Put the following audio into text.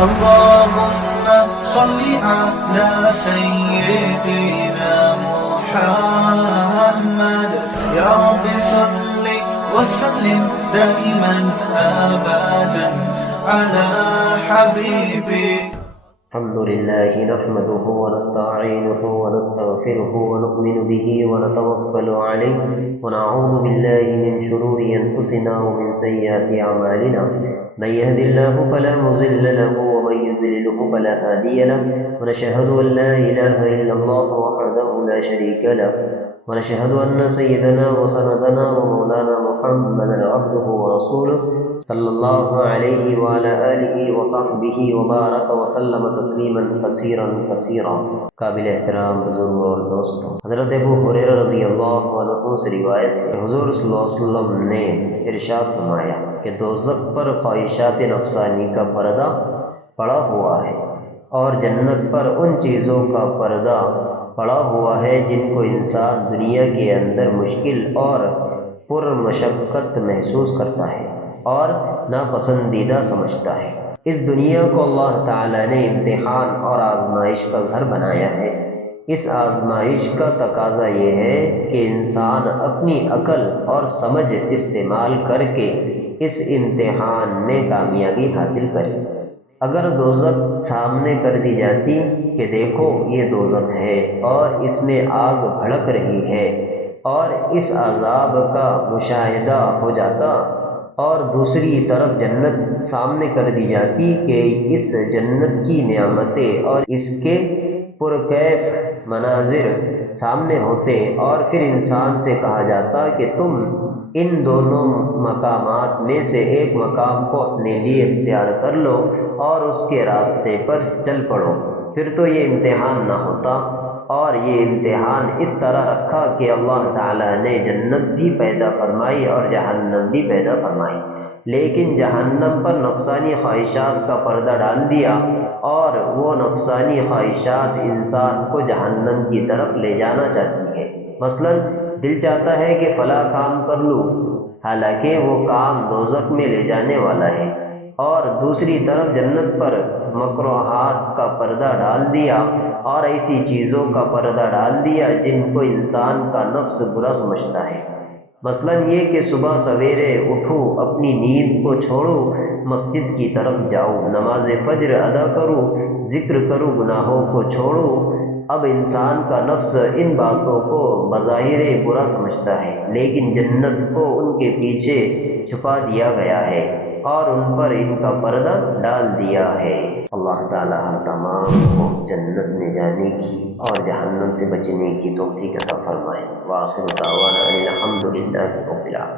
اللهم صل على سيدنا محمد يا رب صل وسلم دائما أبدا على حبيبك. الحمد لله نحمده ونستعينه ونستغفره ونؤمن به ونتوكل عليه ونعوذ بالله من شرور أنفسنا ومن سيئات أعمالنا من يهد الله فلا مضل له ومن يضلله فلا هادي له ونشهد أن لا إله إلا الله وحده لا شريك له ونشهد أن سيدنا وسندنا ومولانا محمدا عبده ورسوله صلی اللہ علیہ وعلى آلہ وصحبہ وبارک وسلم تسلیما کثیرا کثیرا. قابل احترام بزرگوں اور دوستوں، حضرت ابو ہریرہ رضی اللہ عنہ سے روایت ہے کہ حضور صلی اللہ علیہ وسلم نے ارشاد فرمایا کہ دوزخ پر خواہشات نفسانی کا پردہ پڑا ہوا ہے اور جنت پر ان چیزوں کا پردہ پڑا ہوا ہے جن کو انسان دنیا کے اندر مشکل اور پر مشقت محسوس کرتا ہے اور ناپسندیدہ سمجھتا ہے. اس دنیا کو اللہ تعالیٰ نے امتحان اور آزمائش کا گھر بنایا ہے. اس آزمائش کا تقاضا یہ ہے کہ انسان اپنی عقل اور سمجھ استعمال کر کے اس امتحان میں کامیابی حاصل کرے. اگر دوزخ سامنے کر دی جاتی کہ دیکھو یہ دوزخ ہے اور اس میں آگ بھڑک رہی ہے اور اس عذاب کا مشاہدہ ہو جاتا، اور دوسری طرف جنت سامنے کر دی جاتی کہ اس جنت کی نعمتیں اور اس کے پرکیف مناظر سامنے ہوتے، اور پھر انسان سے کہا جاتا کہ تم ان دونوں مقامات میں سے ایک مقام کو اپنے لیے اختیار کر لو اور اس کے راستے پر چل پڑو، پھر تو یہ امتحان نہ ہوتا. اور یہ امتحان اس طرح رکھا کہ اللہ تعالیٰ نے جنت بھی پیدا فرمائی اور جہنم بھی پیدا فرمائی، لیکن جہنم پر نفسانی خواہشات کا پردہ ڈال دیا اور وہ نفسانی خواہشات انسان کو جہنم کی طرف لے جانا چاہتی ہے. مثلا دل چاہتا ہے کہ فلاں کام کر لوں، حالانکہ وہ کام دوزخ میں لے جانے والا ہے، اور دوسری طرف جنت پر مکروہات کا پردہ ڈال دیا اور ایسی چیزوں کا پردہ ڈال دیا جن کو انسان کا نفس برا سمجھتا ہے. مثلا یہ کہ صبح سویرے اٹھوں، اپنی نیند کو چھوڑوں، مسجد کی طرف جاؤں، نماز فجر ادا کروں، ذکر کروں، گناہوں کو چھوڑوں. اب انسان کا نفس ان باتوں کو بظاہر برا سمجھتا ہے، لیکن جنت کو ان کے پیچھے چھپا دیا گیا ہے اور ان پر ان کا پردہ ڈال دیا ہے. اللہ تعالی ہم تمام کو جنت میں جانے کی اور جہنم سے بچنے کی توفیق عطا فرمائے. وآخر دعوانا ان الحمد للہ رب العالمین.